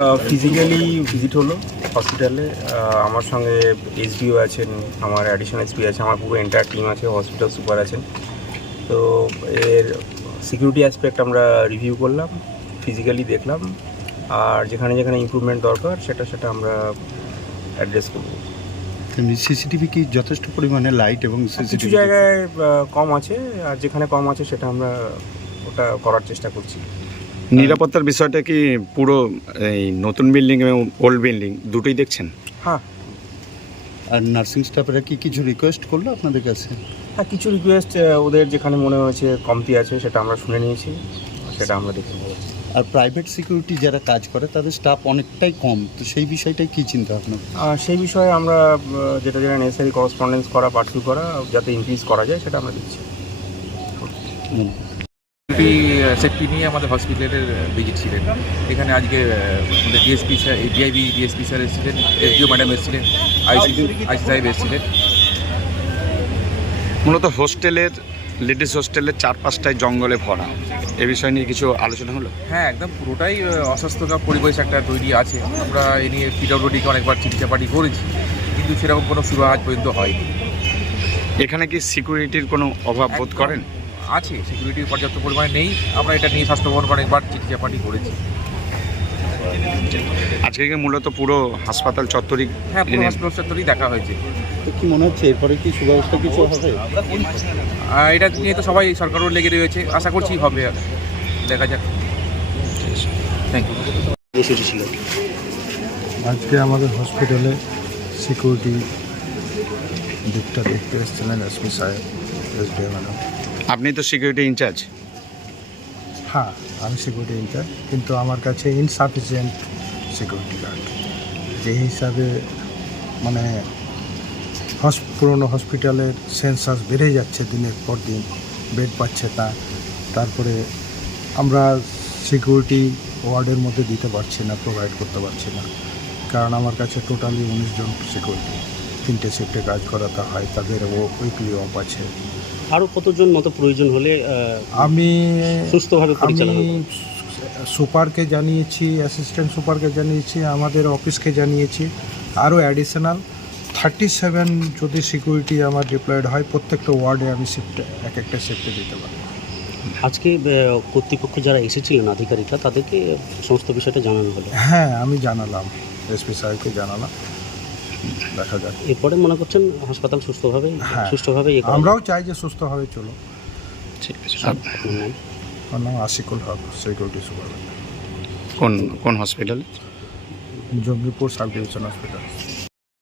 Physically visit হলো হসপিটালে। আমার সঙ্গে এসডিও আছেন, আমার অ্যাডিশনাল এসপি আছে, আমার পুরো এন্টায়ার টিম আছে, হসপিটাল সুপার আছেন। তো এর সিকিউরিটি অ্যাসপেক্ট আমরা রিভিউ করলাম, ফিজিক্যালি দেখলাম, আর যেখানে যেখানে ইমপ্রুভমেন্ট দরকার সেটা আমরা অ্যাড্রেস করব। সিসিটিভি কি যথেষ্ট পরিমাণে লাইট এবং কিছু সিসিটিভি জায়গায় কম আছে, আর যেখানে কম আছে সেটা আমরা ওটা করার চেষ্টা করছি। নিরাপত্তার বিষয়টা কি পুরো এই নতুন বিল্ডিং এবং ওল্ড বিল্ডিং দুটোই দেখছেন? হ্যাঁ আর নার্সিং স্টাফেরা কি কিছু রিকোয়েস্ট করলো আপনাদের কাছে? হ্যাঁ, কিছু রিকোয়েস্ট ওদের যেখানে মনে হয়েছে কমতি আছে সেটা আমরা শুনে নিয়েছি, সেটা আমরা দেখে নেব। আর প্রাইভেট সিকিউরিটি যারা কাজ করে তাদের স্টাফ অনেকটাই কম, তো সেই বিষয়টাই কী চিন্তা ভাবনা? সেই বিষয়ে আমরা যেটা যেটা নেসেসারি করসপন্ডেন্স করা, পার্সু করা, যাতে ইনক্রিজ করা যায় সেটা আমরা দিচ্ছি। সেফটি নিয়ে আমাদের হসপিটালের ভিজিট ছিলেন। এখানে আজকে আমাদের DSP sir, DIB DSP sir এসেছিলেন, এসডিও ম্যাডাম এসেছিলেন, আইসি সাহেব এসেছিলেন। মূলত হোস্টেলের লেডিস হোস্টেলের 4-5টায় জঙ্গলে ভরা, এ বিষয় নিয়ে কিছু আলোচনা হলো? হ্যাঁ, একদম পুরোটাই অস্বাস্থ্যকর পরিবেশ একটা তৈরি আছে। আমরা এ নিয়ে পিডব্লিউডিকে অনেকবার চিকিৎসাপাটি করেছি, কিন্তু সেরকম কোনো সুরা আজ পর্যন্ত হয়নি। এখানে কি সিকিউরিটির কোনো অভাব বোধ করেন? আছে, সিকিউরিটির পর্যাপ্ত পরিমাণে নেই। আমরা এটা নিয়ে স্বাস্থ্য ভবন অনেকবার চিকিৎসাপাটি করেছি। আজকে কি মূলত পুরো হাসপাতাল চত্বরই? হ্যাঁ, পুরো হাসপাতাল চত্বরেই দেখা হয়েছে। তো কি মনে হচ্ছে এরপরে কি সুব্যবস্থা কিছু হবে? এটা নিয়ে তো সবাই সরকারও লেগে রয়েছে, আশা করছি হবে, দেখা যাক। Thank you. আজকে আমাদের হসপিটালে সিকিউরিটি দিকটা দেখতে এসেছিলেন এসপি সাহেব, এসডিও ম্যাডাম। আপনি তো সিকিউরিটি ইনচার্জ। হ্যাঁ, আমি সিকিউরিটি ইনচার্জ, কিন্তু আমার কাছে ইনসাফিসিয়েন্ট সিকিউরিটি গার্ড। যে হিসাবে মানে পুরনো হসপিটালের সেন্সাস বেড়ে যাচ্ছে দিনের পর দিন, বেড পাচ্ছে না, তারপরে আমরা সিকিউরিটি ওয়ার্ডের মধ্যে দিতে পারছি না, প্রোভাইড করতে পারছি না, কারণ আমার কাছে টোটালি 19 জন সিকিউরিটি, 3টে শিফটে কাজ করাতে হয়, তাদের উইকলি অফ আছে। আরও কতজন মতো প্রয়োজন হলে আমি সুস্থভাবে পরিচালনা হবে? সুপারকে জানিয়েছি, অ্যাসিস্ট্যান্ট সুপারকে জানিয়েছি, আমাদের অফিসকে জানিয়েছি, আরও অ্যাডিশনাল 37 যদি সিকিউরিটি আমার ডিপ্লয়েড হয়, প্রত্যেকটা ওয়ার্ডে আমি শিফটে একটা শিফটে দিতে পারি। আজকে কর্তৃপক্ষ যারা এসেছিলেন আধিকারিকরা, তাদেরকে সমস্ত বিষয়টা জানানো হলো? হ্যাঁ, আমি জানালাম, এসপি সাহেবকে জানালাম, দেখা যাক। এরপরে মনে করছেন হাসপাতাল সুস্থভাবে হ্যাঁ, সুস্থভাবে আমরাও চাই যে সুস্থভাবে চলো। ঠিক আছে। আপনার নাম? আমার নাম আশিকুল হক, সিকিউরিটি সুপার, কোন হসপিটালে? Jangipur sub division hospital.